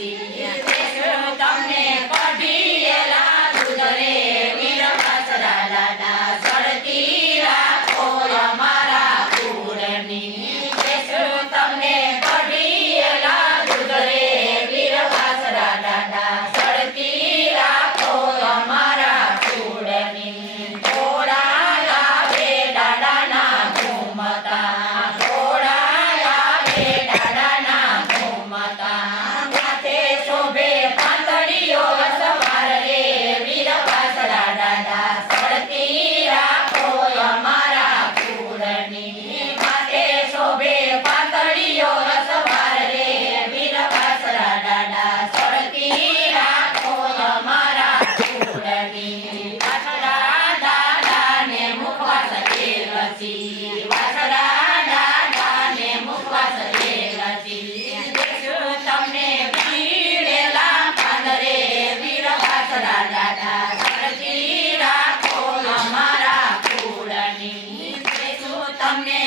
You. también.